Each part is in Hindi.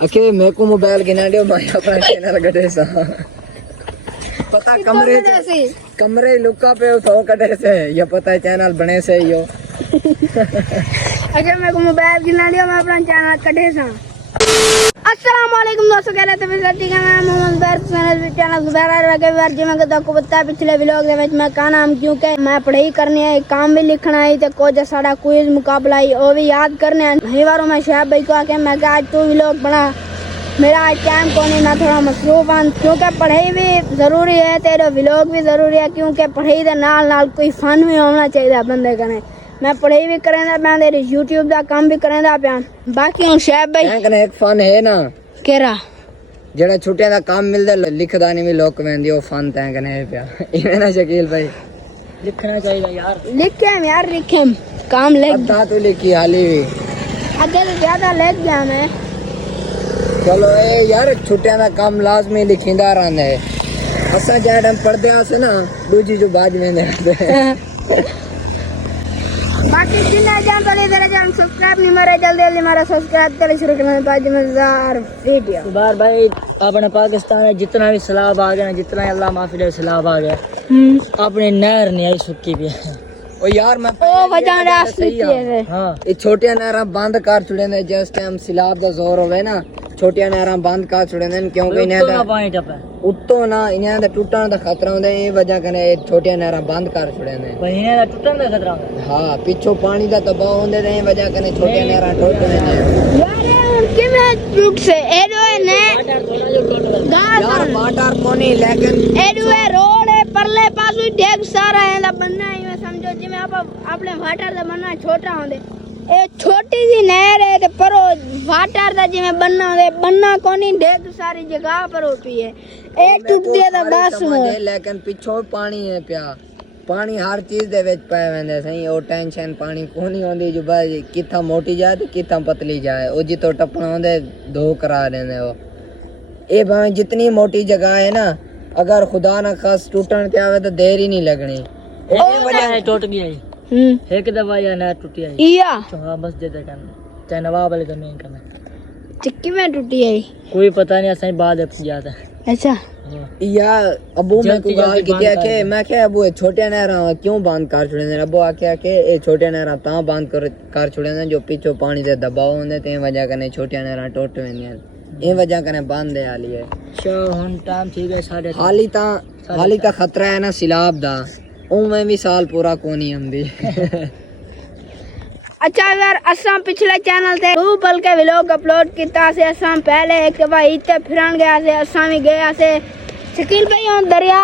अके मेरे को मोबाइल गिना दियो मैं अपना चैनल कटे सा पता कमरे लुका पे तो कटे से ये पता है चैनल बने से यो अगर मेरे को मोबाइल गिना दियो मैं अपना चैनल कटे सा। अस्सलाम वालेकुम दोस्तों, कह रहे थे मैं मोहम्मद बैर चैनल बार जी मैं आपको पता है पिछले व्लॉग दे विच मैं कहना क्योंकि मैं पढ़ाई करनी है, काम भी लिखना है तो कुछ सारा क्विज मुकाबला है वो भी याद करने है। कई बार मैं शहब भाई को आके मैं आज तू व्लॉग बना, मेरा आज टाइम को नहीं, मैं थोड़ा मसरूफ हूँ क्योंकि पढ़ाई भी जरूरी है तेरा व्लॉग भी जरूरी है क्योंकि पढ़ाई के नाल नाल कोई फन भी होना चाहिए बंदे कने। मैं पढ़ाई भी करेंदा पिया तेरे यूट्यूब का काम भी करेंदा पिया। बाकी हूँ शहब भाई कने एक फन है ना केरा जेड़ा छुट्टियां दा काम मिलदा लिखदा नहीं भी लोग वेंदी ओ फन तै कने है पिया इने ना शकील भाई लिखना चाहिए यार। लिखे काम लिख दा तू लिखी हाली भी आगे तो ज्यादा लिख गया मैं। चलो ए यार छुट्टियां दा काम लाजमी लिखिंदा रहंदा है। असा जेड़ा टाइम पढ़दे आसे ना दूजी जो बाज वेंदे बाकी जिन्हें जान तो इधर जान सब्सक्राइब नहीं मारे जल्दी जल्दी मारा सब्सक्राइब कर शुरू करना पाँच मजेदार वीडियो। बार भाई अपने पाकिस्तान में जितना भी सैलाब आ गया ना, जितना अल्लाह माफी दे सैलाब आ गया अपने नहर नहीं आई सुक्की भी ओ यार मैं ओ वजह रास्ते है। हां ये छोटे नहरा बंद कर छुड़े ने जिस टाइम सैलाब दा जोर होवे ना छोटिया नहरा बंद कर छुड़े ने क्योंकि इन्हें दा पानी टपे उत्तो ना इन्हें दा टूटण दा खतरा होंदा ए वजह कने छोटिया नहरा बंद कर छुड़े ने भाई इन्हें दा टूटण दा खतरा होंदा। हां पीछो पानी दा दबाव होंदे ने वजह कने छोटिया नहरा टूट ने यार उनके में टूट से ए जो है ने यार वाटर कोनी लेकिन ए जो है रोड है परले पासू ढेर सारा है दा बनना है मैं समझो जिमे आप अपने वाटर दा बनना छोटा होंदे ए छोटी सी नहर है ते पर वाटर दा जिमे बनना होंदे बनना कोनी ढेर सारी जगह पर होती है एक टूट दे दा बस लेकिन पीछो पानी है पिया पानी हर चीज दे विच पै वेंदे सही ओ टेंशन पानी कोनी होंदी जो भाई किथा मोटी जाए ते किथा पतली जाए ओ जी तो टपना होंदे दो करा देंदे ओ ए भाई जितनी मोटी जगह है ना अगर खुदा ना खास टूटन के आवे तो देर ही नहीं लगनी ए वजह है टूट गई एक दफा या ना टूटी आई इया तो हां बस दे दे करना चाहे नवाब वाले का नहीं करना चिक्की में टूटी है कोई पता नहीं सही बात है जाता अच्छा या अबू मैं को गाल की के मैं क्या अबू छोटे नहरा क्यों बंद कर छुड़े ने अबू आके के ए छोटे नहरा ता बंद कर छुड़े ने जो पीछे पानी दे दबाव होंदे ते वजह कने छोटे नहरा टूट वेंदियां ए वजह कने बंद है हाली है। चलो हुन टाइम ठीक है साढ़े हाली ता खतरा है ना सैलाब दा उमे भी साल पूरा कोनी आंदी। अच्छा अगर असम पिछले चैनल ते दो पल के व्लॉग अपलोड किया से असम पहले एक बार इते फिरन गया से असम ही गया से शकील भाई on दरिया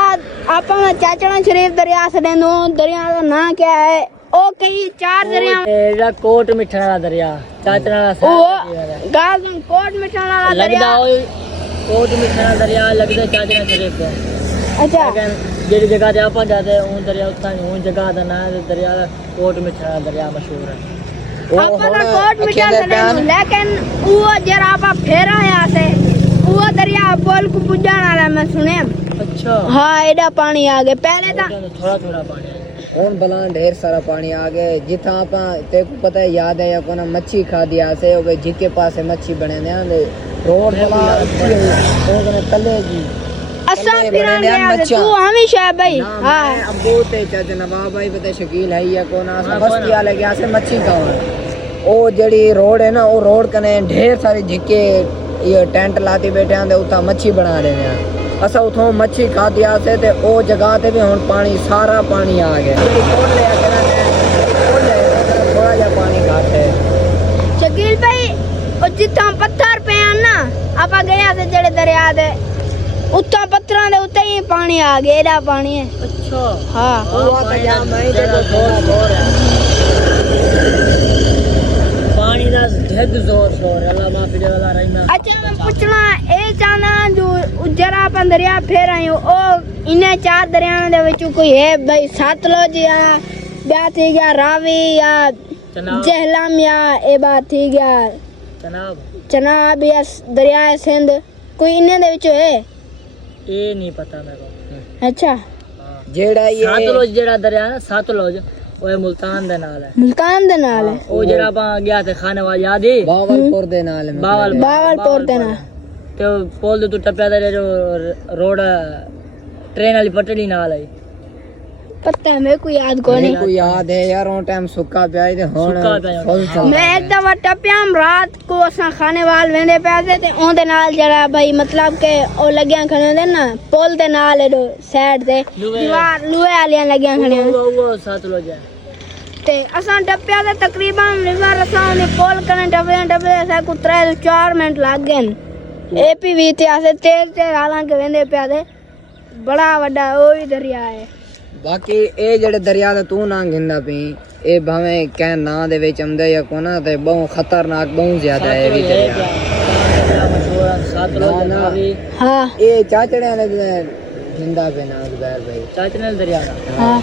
आपा में चाचड़ा शरीफ दरिया से दो दरिया का नाम क्या है ओ कई चार दरिया एड़ा कोट मिठन वाला दरिया चाचड़ा वाला ओ गाल कोट मिठन वाला दरिया लगदा ओ कोट मिठन वाला दरिया लगदा चाचड़ा शरीफ को। अच्छा जेड़ी जगह ते आपा जाते उन दरिया उतना नहीं उन जगह दा नाम दरिया कोट मिठन वाला दरिया मशहूर है। आपा का कोट मिठन लेकिन वो जरा आपा फेरा यहाँ से वो दरिया बोल को पुजान वाला मैं सुने। अच्छा हाँ एडा पानी आ गया पहले था थोड़ा थोड़ा पानी हुन बलान ढेर सारा पानी आ गए जिथा आपा ते को पता है याद है या कोना मच्छी खा दिया से ओ जिके पासे मच्छी बने ने रोड बला ओ कने तले जी असम फिरन गया तू हमेशा भाई हां अब्बू ते चाचा नवाब भाई पता शकील है या कोना बस्ती वाले गया से मच्छी खावन ओ जेडी रोड है ना ओ रोड कने ढेर सारी झिके ये टेंट लाती बैठे आंदे उता मच्छी बना रहे हैं असा उठों मच्छी खा दिया से ते ओ जगह ते भी हुन पानी सारा पानी आ गया थोड़ा जा पानी घाट है। शकील भाई ओ जिथा पत्थर पे ना आपा गया से जेड़े दरिया दे उता पत्थरां दे उते ही पानी आ गया एडा पानी है। अच्छा हां हुआ तो जा मैं ते तो जोर है पानी दा ढेर जोर शोर अल्लाह माफी दे वाला रहना। अच्छा मैं पूछना ए चाहना जो जरा अपन दरिया फेर आयो ओ इने चार दरियावां दे विच कोई है भाई सतलुज या बात है या रावी या जहलम या ए बात थी गया चनाब या दरिया सिंध कोई इने दे विच है ये नहीं पता मेरे को। अच्छा जेड़ा ये सतलुज जेड़ा दरिया है सतलुज वो मुल्तान दे नाल है मुल्तान दे नाल है वो जरा आप गया थे खाने वाले याद है बावलपुर दे नाल में बावलपुर दे नाल तो पोल दे तू टप्पा दे जो रोड ट्रेन वाली पटड़ी नाल है पता है मेरे को याद को नहीं को याद है यार वो टाइम सुक्का पिया ते हुन सुक्का पिया। फुल चल मैं एक दफा टप्पियाम रात को असा खाने वाल वेंदे पे ते ओंदे नाल जरा भाई मतलब के ओ लगियां खड़े होंदे ना पुल दे नाल एडो साइड ते दीवार लोहे वालियां लगियां खड़े वो सतलुज है ते असा टप्पिया ते तकरीबन रिवर असा ने पुल कने टप्पे असा को 3-4 मिनट लग गए एपीवी ते आसे तेज ते हालांकि वेंदे पे ते बड़ा वड्डा ओ भी दरिया है बाकी ए जेड़े दरिया दा तू ना गिंदा पई ए भावें कै ना दे विच आंदे या कोना ते बहुत खतरनाक बहुत ज्यादा है भी दरिया सतलुज ना, भी हां ए चाचड़े ने गिंदा पे ना जुबैर भाई चाचने दरिया का हां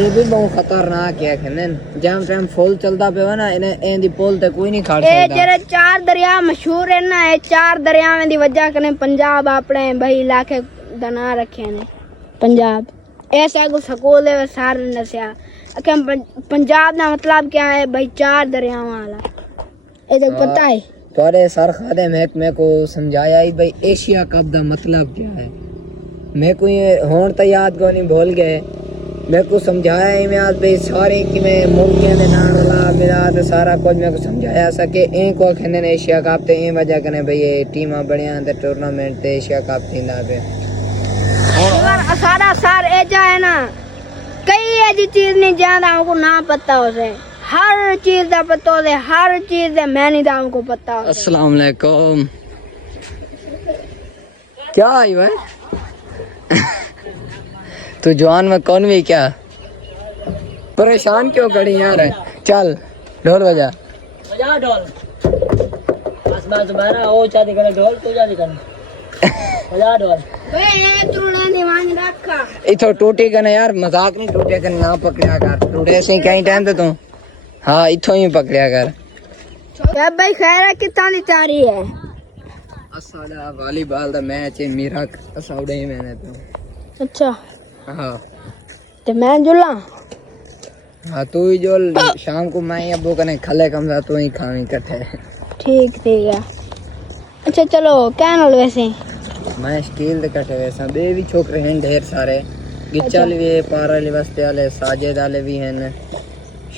ए भी बहुत खतरनाक है खनन जम टाइम फुल चलदा पे ना इने एंदी पुल ते कोई नहीं खड़ ए सकदा जेरे 4 दरिया मशहूर है ना ये 4 दरियावां दी वजह कने पंजाब अपने भाई इलाके दा नाम रखे ने पंजाब ऐसा को स्कूल है सारे ने दसया कि पंजाब का मतलब क्या है भाई 4 दरियावां वाला ये तो पता है तोरे सर खादे महकमे को समझाया ही भाई एशिया कप दा मतलब क्या है मैं को ये होन तो याद को नहीं भूल गए मैं को समझाया ही मैं आज भाई सारे कि मैं मुल्कों दे नाम ला मिला ते सारा कुछ मैं को समझाया सके ए को खेने एशिया कप ते ए वजह कने भाई ये टीमां बढ़िया ते टूर्नामेंट ते एशिया कप थींदा पे अगर सारा सार ऐसा है ना कई ऐसी चीज नहीं ज्यादा हमको ना पता उसे हर चीज का पता होते हर चीज का मैं नहीं था हमको पता होते अस्सलाम वालेकुम क्या आई भाई तू जवान में कौन भी क्या परेशान क्यों खड़ी यार चल ढोल बजा बजा ढोल आसमान तुम्हारा ओ चादी करे ढोल तू चादी कर बजा ढोल बे तूने दिमाग रखा इथो टूटी कने यार मजाक नहीं टूटे कने ना पकड़या कर टूटे से कहीं टाइम तो तू हाँ इथो ही पकड़या कर यार भाई खैर है कितना दी तैयारी है असाड़ा वॉलीबॉल दा मैच है मेरा असाड़े ही मैंने तो अच्छा हाँ तो मैं जुला हाँ तू ही जो शाम को मैं अबू कने खले कमरा तू ही खावी इकट्ठे ठीक है अच्छा चलो क्या नाल वैसे मैं स्टील दे कटे वैसा बे भी छोकरे हैं ढेर सारे गिच्चल भी है पारा वाले बस्ते वाले साजिद वाले भी हैं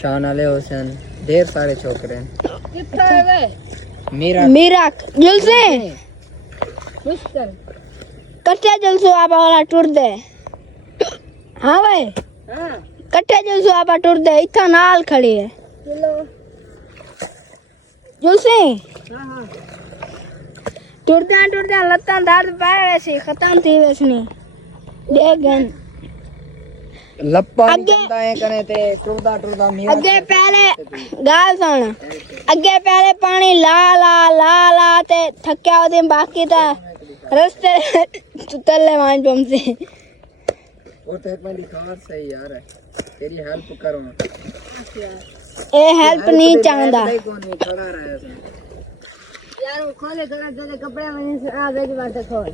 शान वाले हुसैन ढेर सारे छोकरे हैं मेरा मेरा जुलसे कट्टे जुलसो आप वाला टूर दे हाँ भाई कट्टे जुलसो आप टूर दे इतना नाल खड़ी है जुलसे टूरदा लत्ता दर्द पाए वैसे खत्म थी वैसनी देख गन लप्पा अगे- चलदा है कने ते टुरदा मेरा अगे पहले गाल सुन अगे पहले पानी ला ला ला ला ते थक्या होते बाकी ता रस्ते तले मान पम से और तो एक मेरी कार सही यार है तेरी हेल्प करो ए हेल्प नहीं चाहता कौन नहीं खड़ा रहा है यार वो खोले थोड़ा तेरे कपड़े मैंने से आ बेच बार तक खोल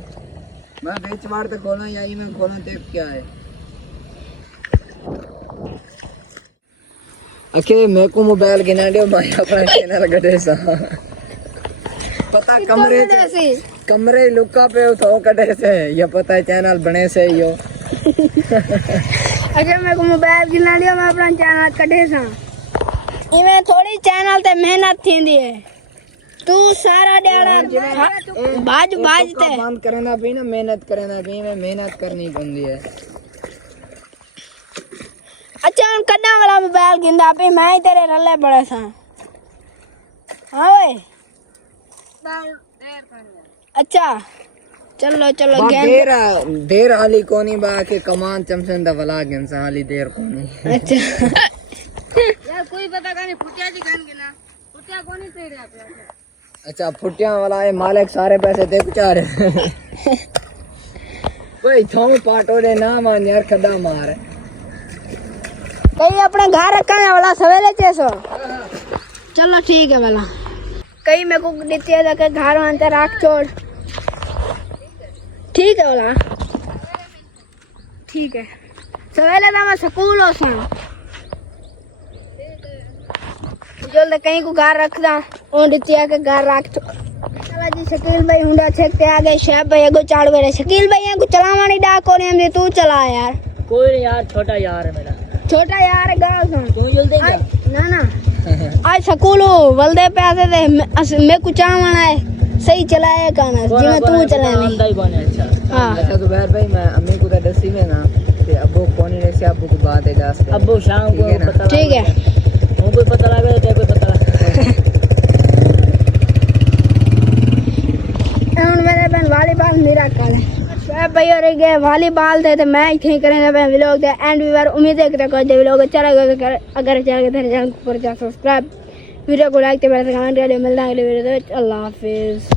मैं बीच बार तक खोला या मैं खोला ते क्या है अके मेरे को मोबाइल गिना दियो मैं अपना चैनल गडे सा पता कमरे लुका पे उठो कटे से ये पता है चैनल बने से यो अच्छा मेरे को मोबाइल गिना दियो मैं अपना चैनल कटे सा इमे थोड़ी चैनल ते मेहनत थींदी है तू सारा डेढ़ बाज ते बंद करना भी ना मेहनत करना भी में मेहनत करनी पड़ती है अच्छा हम कन्ना वाला मोबाइल गिंदा पे मैं ही तेरे रल्ले बड़े सा हाँ भाई अच्छा चलो चलो गेम देर हाली कोनी बा के कमान चमसन दा वला गिनसा हाली देर कोनी अच्छा यार कोई पता नहीं फुटिया जी गान गिना फुटिया कोनी सही रहा पे अच्छा फुटिया वाला है मालिक सारे पैसे दे बेचारे कोई थों पाटो दे ना मान यार खड्डा मार कहीं अपने घर रखने वाला सवेरे चेसो चलो ठीक है वाला कहीं मेरे को देती है कि घर में अंतर राख छोड़ ठीक है वाला ठीक है सवेरे तो मैं स्कूल हो सा जल्द कहीं को घर रखदा ओं दित्या के घर रख चला जी शकील भाई हुंडा छेकते आ गए शैब भाई अगो चाड़ गए शकील भाई को चलावानी डा कोने हम तू चला यार कोई नहीं यार, छोटा यार है मेरा। छोटा यार गाल सुन तू जल्दी जा। ना ना आज स्कूलो वल्दे पैसे दे मैं कुछ आवाना है सही चलाया गाना जिਵੇਂ तू चला नहीं आंदा ही कौन है? अच्छा हां अच्छा जुबैर भाई मैं अम्मी को तो दसी में ना ते अब्बू कोनी ने से अब्बू को बात है जास अब्बू शाम को ठीक है ना? पता ठीक है वो कोई पता लगे तो कोई पता लगे। ਹੁਣ ਮੇਰੇ ਬਨ ਵਾਲੀਬਾਲ ਮੇਰਾ ਕਾਲ ਹੈ ਸ਼ਾਇਦ ਭਾਈ और गए वालीबॉल थे तो मैं इथे करेंगे मैं व्लॉग दे एंड भी बार उम्मीद है कि कोई व्लॉग अच्छा लगे अगर अच्छा लगे तो चैनल को सब्सक्राइब वीडियो को लाइक ते बेल कमेंट कर मिलना अगले वीडियो में। अल्लाह हाफिज।